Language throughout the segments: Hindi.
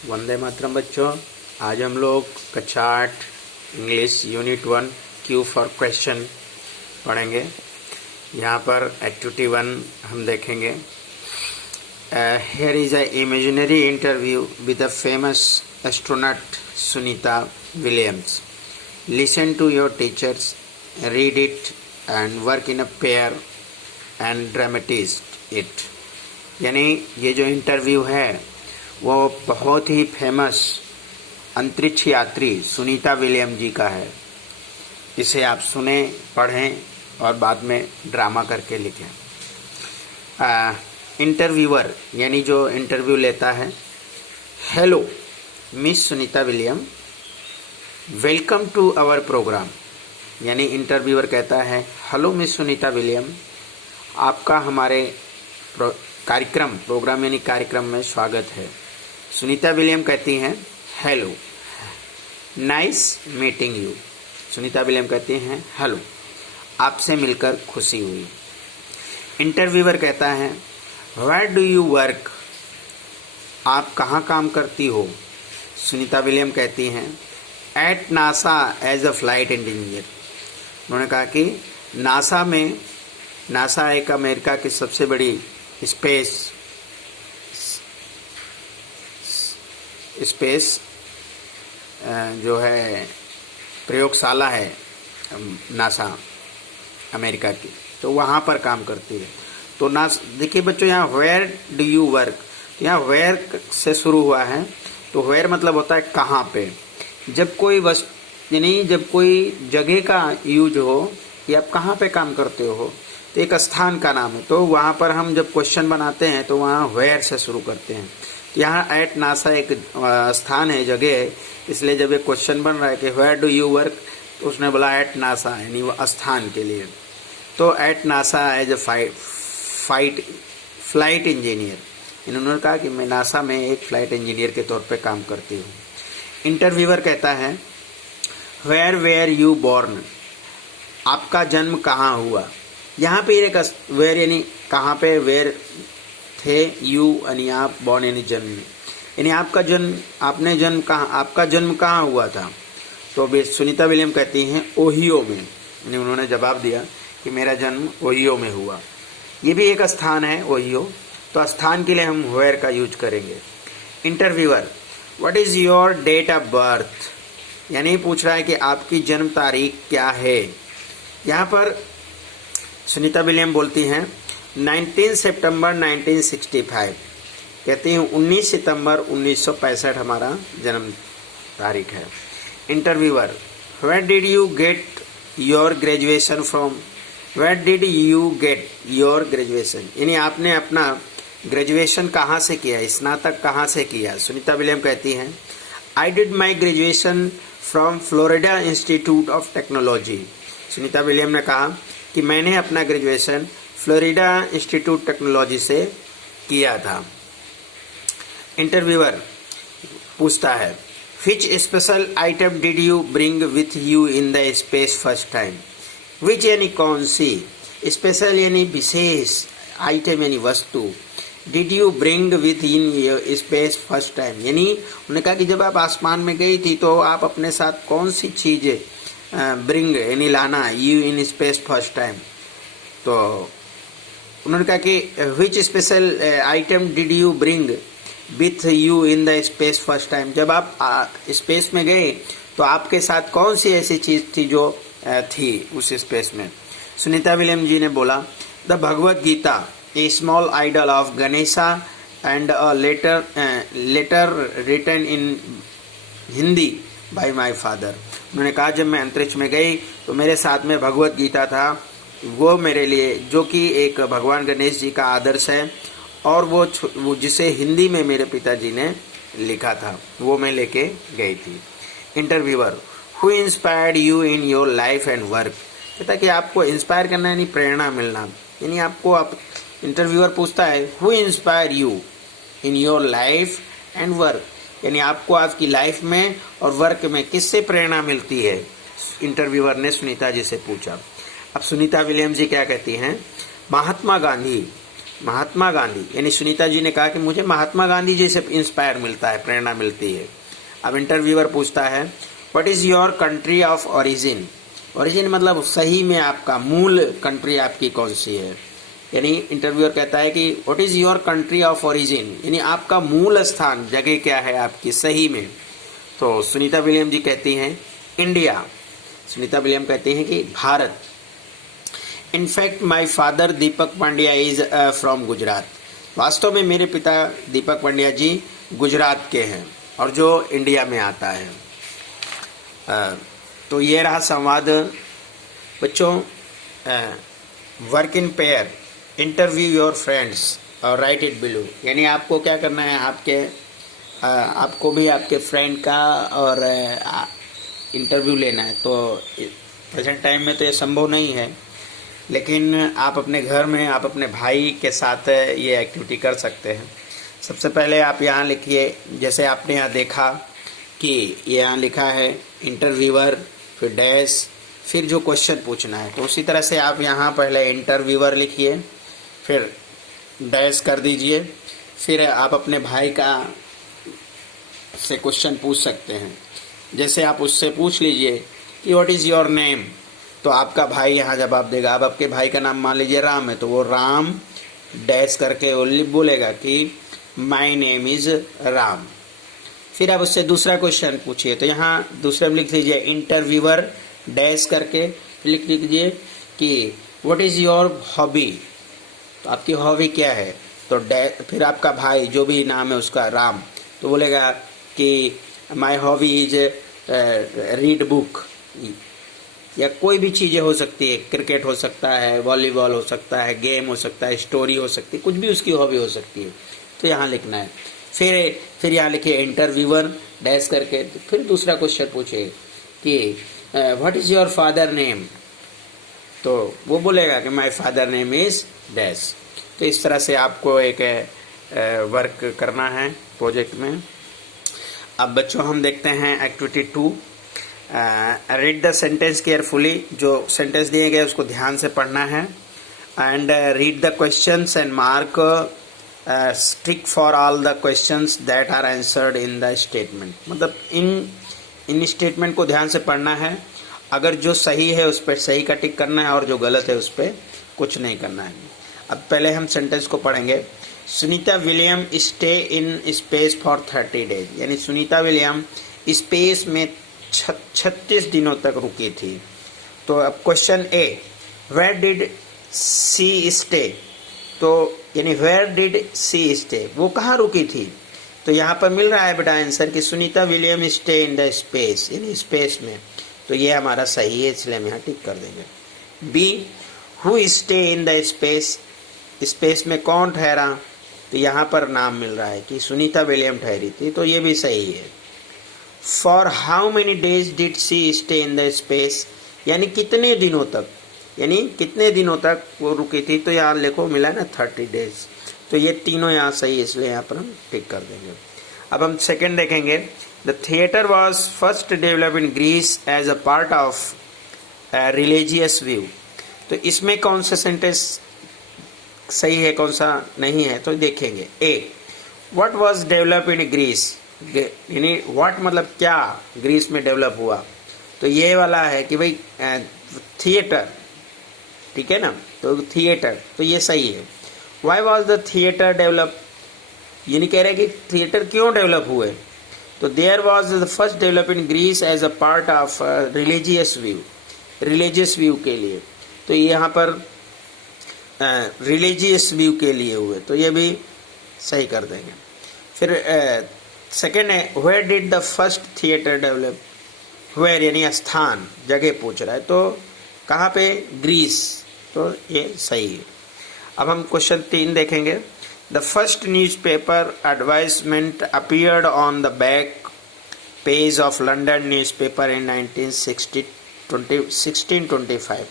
वंदे मातरम बच्चों। आज हम लोग कक्षा 8 English unit 1 Q for question पढ़ेंगे। यहाँ पर एक्टिविटी 1 हम देखेंगे। Here is a imaginary interview with the famous astronaut Sunita Williams. Listen to your teachers, read it and work in a pair and dramatize it. यानी ये जो इंटरव्यू है वो बहुत ही फेमस अंतरिक्ष यात्री सुनीता विलियम जी का है। इसे आप सुने, पढ़ें और बाद में ड्रामा करके लिखें। इंटरव्यूअर यानी जो इंटरव्यू लेता है, hello miss Sunita William, welcome to our program. यानी इंटरव्यूअर कहता है, हेलो मिस सुनीता विलियम, आपका हमारे प्रोग्राम यानी कार्यक्रम में स्वागत है। सुनीता विलियम कहती हैं, hello, nice meeting you. Sunita William कहती हैं, हेलो, आपसे मिलकर खुशी हुई। इंटरव्यूअर कहता है, वेयर डू यू वर्क, आप कहाँ काम करती हो। सुनीता विलियम कहती हैं, at NASA as a flight engineer. उन्होंने कहा कि नासा एक अमेरिका की सबसे बड़ी स्पेस जो है प्रयोगशाला है नासा अमेरिका की, तो वहाँ पर काम करती है। तो देखिए बच्चों, यहाँ वेयर डू यू वर्क, यहाँ वेयर से शुरू हुआ है। तो वेयर मतलब होता है कहाँ पे। जब कोई यानी जब कोई जगह का यूज हो कि आप कहाँ पे काम करते हो, तो एक स्थान का नाम है। तो वहाँ पर हम जब क्वेश्चन बनाते हैं तो वहाँ वेयर से शुरू करते हैं। तो यहाँ एट नासा एक स्थान है, जगह है, इसलिए जब एक क्वेश्चन बन रहा है कि वेयर डू यू वर्क, तो उसने बोला एट नासा, यानी वो स्थान के लिए। तो at NASA as a flight engineer, इन्होंने कहा कि मैं नासा में एक फ्लाइट इंजीनियर के तौर पे काम करती हूँ। इंटरव्यूअर कहता है, वेयर यू बॉर्न, आपका जन्म कहाँ हुआ। यहाँ पे एक वेयर यानी कहाँ पे, वेयर थे, यू यानी आप, बॉर्न यानी जन्म, यानी आपका जन्म कहाँ हुआ था। तो सुनीता विलियम कहती हैं, ओहियो में। यानी उन्होंने जवाब दिया कि मेरा जन्म ओहियो में हुआ। ये भी एक स्थान है ओहियो, तो स्थान के लिए हम वेयर का यूज करेंगे। Interviewer, what is your date of birth, यानी पूछ रहा है कि आपकी जन्म तारीख क्या है। यहाँ पर सुनीता विलियम बोलती हैं 19 सितंबर 1965। कहती हैं 19 सितंबर 1965 हमारा जन्म तारीख है। Interviewer, where did you get your graduation from, where did you get your graduation, यानी आपने अपना ग्रेजुएशन कहाँ से किया, स्नातक कहाँ से किया। सुनीता विलियम कहती हैं, I did my graduation from Florida institute of technology. Sunita William ने कहा कि मैंने अपना ग्रेजुएशन फ्लोरिडा इंस्टीट्यूट टेक्नोलॉजी से किया था। इंटरव्यूअर पूछता है, which special item did you bring with you in the space first time. Which यानी कौन सी, स्पेशल यानी विशेष, आइटम यानी वस्तु, did you bring with in space first time, यानी उन्होंने कहा कि जब आप आसमान में गई थी तो आप अपने साथ कौन सी चीज़ ब्रिंग यानी लाना, you in space first time. तो उन्होंने कहा कि which special item did you bring with you in the space first time, जब आप स्पेस में गए तो आपके साथ कौन सी ऐसी चीज़ थी जो थी उस स्पेस में। सुनीता विलियम जी ने बोला, the Bhagavad Gita, a small idol of Ganesha and a letter written in Hindi by my father. उन्होंने कहा जब मैं अंतरिक्ष में गई तो मेरे साथ में भगवत गीता था, वो मेरे लिए, जो कि एक भगवान गणेश जी का आदर्श है, और वो जिसे हिंदी में मेरे पिताजी ने लिखा था, वो मैं लेके गई थी। Interviewer, who inspired you in your life and work, कहता कि आपको इंस्पायर करना यानी प्रेरणा मिलना, यानी आपको इंटरव्यूअर पूछता है, who inspire you in your life and work, यानी आपको आपकी लाइफ में और वर्क में किससे प्रेरणा मिलती है। इंटरव्यूअर ने सुनीता जी से पूछा। अब सुनीता विलियम जी क्या कहती हैं, महात्मा गांधी, महात्मा गांधी, यानी सुनीता जी ने कहा कि मुझे महात्मा गांधी जी से इंस्पायर मिलता है, प्रेरणा मिलती है। अब इंटरव्यूअर पूछता है what is your country of origin. Origin मतलब सही में आपका मूल कंट्री आपकी कौन सी है, यानी इंटरव्यूअर कहता है कि what is your country of origin, यानी आपका मूल स्थान, जगह क्या है आपकी सही में। तो सुनीता विलियम जी कहती हैं इंडिया। सुनीता विलियम कहती हैं कि Bharat. In fact my father Deepak Pandya is from Gujarat. वास्तव में मेरे पिता दीपक पांड्या जी गुजरात के हैं, और जो इंडिया में आता है। तो ये रहा संवाद बच्चों। Work in pair, interview your friends और राइट इट बिलो, यानी आपको क्या करना है, आपको भी आपके फ्रेंड का और इंटरव्यू लेना है। तो प्रेजेंट टाइम में तो ये संभव नहीं है, लेकिन आप अपने घर में आप अपने भाई के साथ ये एक्टिविटी कर सकते हैं। सबसे पहले आप यहाँ लिखिए, जैसे आपने यहाँ देखा कि यहाँ लिखा है इंटरव्यूअर, फिर डैश, फिर जो क्वेश्चन पूछना है, तो उसी तरह से आप यहाँ पहले इंटरव्यूअर लिखिए, फिर डैश कर दीजिए, फिर आप अपने भाई का से क्वेश्चन पूछ सकते हैं। जैसे आप उससे पूछ लीजिए कि व्हाट इज़ योर नेम, तो आपका भाई यहाँ जवाब देगा। अब आपके भाई का नाम मान लीजिए राम है, तो वो राम डैश करके बोलेगा कि माय नेम इज़ राम। फिर आप उससे दूसरा क्वेश्चन पूछिए, तो यहाँ दूसरे में लिख लीजिए इंटरव्यूअर डैश करके, लिख लीजिए कि व्हाट इज़ योर हॉबी, तो आपकी हॉबी क्या है। तो फिर आपका भाई जो भी नाम है उसका राम, तो बोलेगा कि my hobby is read book, या कोई भी चीज़ें हो सकती है, क्रिकेट हो सकता है, वॉलीबॉल हो सकता है, गेम हो सकता है, स्टोरी हो सकती है, कुछ भी उसकी हॉबी हो सकती है। तो यहाँ लिखना है। फिर यहाँ लिखिए इंटरव्यूअर डैश करके, फिर दूसरा क्वेश्चन पूछिए कि what is your father name, तो वो बोलेगा कि my father name is dash. तो इस तरह से आपको एक वर्क करना है प्रोजेक्ट में। अब बच्चों हम देखते हैं activity 2। Read the sentence carefully, जो सेंटेंस दिए गए उसको ध्यान से पढ़ना है। And read the questions and mark stick for all the questions that are answered in the statement. मतलब इन स्टेटमेंट को ध्यान से पढ़ना है, अगर जो सही है उस पर सही का टिक करना है और जो गलत है उस पर कुछ नहीं करना है। अब पहले हम सेंटेंस को पढ़ेंगे। Sunita William stay in space for 30 days, यानी सुनीता विलियम स्पेस में 36 दिनों तक रुकी थी। तो अब question a, where did she stay, तो यानी वेयर डिड सी स्टे, वो कहाँ रुकी थी। तो यहाँ पर मिल रहा है बेटा आंसर कि Sunita William stay in the space, यानी स्पेस में। तो ये हमारा सही है, इसलिए हम यहाँ टिक कर देंगे। B, who stay in the space, space में कौन ठहरा, तो यहाँ पर नाम मिल रहा है कि सुनीता विलियम ठहरी थी, तो ये भी सही है। For how many days did she stay in the space, यानी कितने दिनों तक, यानी कितने दिनों तक वो रुकी थी, तो यहाँ लिखो मिला ना 30 डेज। तो ये तीनों यहाँ सही है, इसलिए यहाँ पर हम टिक कर देंगे। अब हम सेकेंड देखेंगे। The theatre was first develop in Greece as a part of religious view. तो इसमें कौन सा सेंटेंस सही है, कौन सा नहीं है, तो देखेंगे। A, what was develop in Greece, यानी व्हाट मतलब क्या ग्रीस में डेवलप हुआ, तो ये वाला है कि भाई थिएटर, ठीक है ना, तो थिएटर, तो ये सही है। Why was the theatre develop, ये नहीं कह रहे कि थिएटर क्यों डेवलप हुए, तो there was the first develop in Greece as a part of religious view, religious view के लिए, तो ये यहाँ पर रिलीजियस व्यू के लिए हुए, तो ये भी सही कर देंगे। फिर सेकेंड है, where did the first theatre develop, where यानी स्थान, जगह पूछ रहा है, तो कहाँ पे, ग्रीस, तो ये सही है। अब हम क्वेश्चन 3 देखेंगे। The first newspaper advertisement appeared on the back page of London newspaper इन 1625।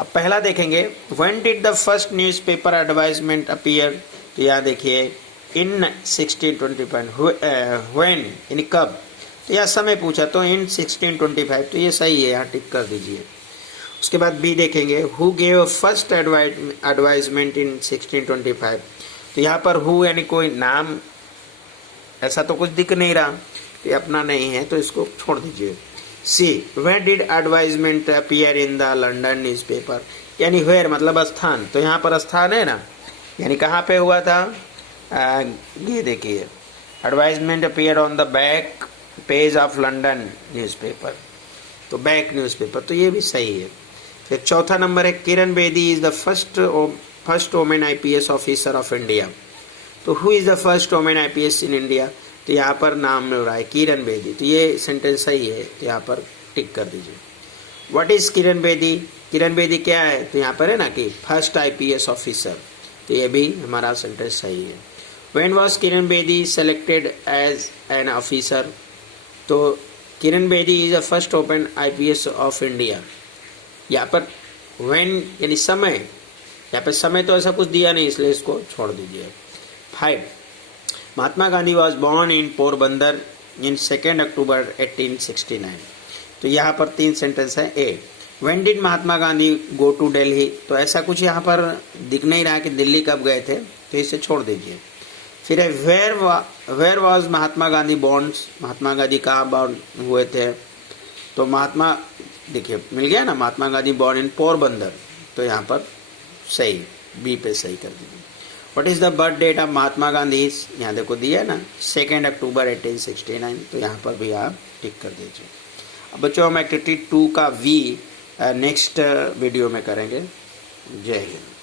अब पहला देखेंगे, when did the first newspaper advertisement appear, तो यहाँ देखिए इन 1625, व्हेन यानी कब, तो यहाँ समय पूछा, तो इन 1625, तो ये सही है, यहाँ टिक कर दीजिए। उसके बाद बी देखेंगे, हु गेव फर्स्ट एडवाइजमेंट इन 1625। तो यहाँ पर हु यानी कोई नाम ऐसा तो कुछ दिख नहीं रहा, ये अपना नहीं है तो इसको छोड़ दीजिए। C, where did advertisement appear in the London newspaper, यानी वेयर मतलब स्थान, तो यहाँ पर स्थान है ना, यानी कहाँ पे हुआ था, ये देखिए, advertisement appear on the back page of London newspaper, तो बैक न्यूज़पेपर, तो ये भी सही है। फिर चौथा नंबर है, Kiran Bedi is the first women IPS officer of India. तो who is the first women IPS in India, तो यहाँ पर नाम मिल रहा है किरण बेदी, तो ये सेंटेंस सही है, तो यहाँ पर टिक कर दीजिए। व्हाट इज किरण बेदी, किरण बेदी क्या है, तो यहाँ पर है ना कि फर्स्ट IPS ऑफिसर, तो ये भी हमारा सेंटेंस सही है। When was Kiran Bedi selected as an officer, तो Kiran Bedi is the first women IPS of India. यहाँ पर व्हेन यानी समय, यहाँ पर समय तो ऐसा कुछ दिया नहीं, इसलिए इसको छोड़ दीजिए। 5, Mahatma Gandhi was born in Porbandar in 2 October 1869। तो यहाँ पर 3 सेंटेंस है। A, when did Mahatma Gandhi go to Delhi, तो ऐसा कुछ यहाँ पर दिख नहीं रहा कि दिल्ली कब गए थे, तो इसे छोड़ दीजिए। फिर है where was Mahatma Gandhi born, Mahatma Gandhi कहाँ बॉर्न हुए थे, तो महात्मा देखिए मिल गया ना, महात्मा गांधी बॉर्न इन पोरबंदर, तो यहाँ पर सही, बी पे सही कर दीजिए। What is the birth date of Mahatma Gandhi, यहाँ देखो दिया है ना 2 अक्टूबर 1869, तो यहाँ पर भी आप टिक कर दीजिए। अब बच्चों हम एक्टिविटी 2 का वी नेक्स्ट वीडियो में करेंगे। जय हिंद।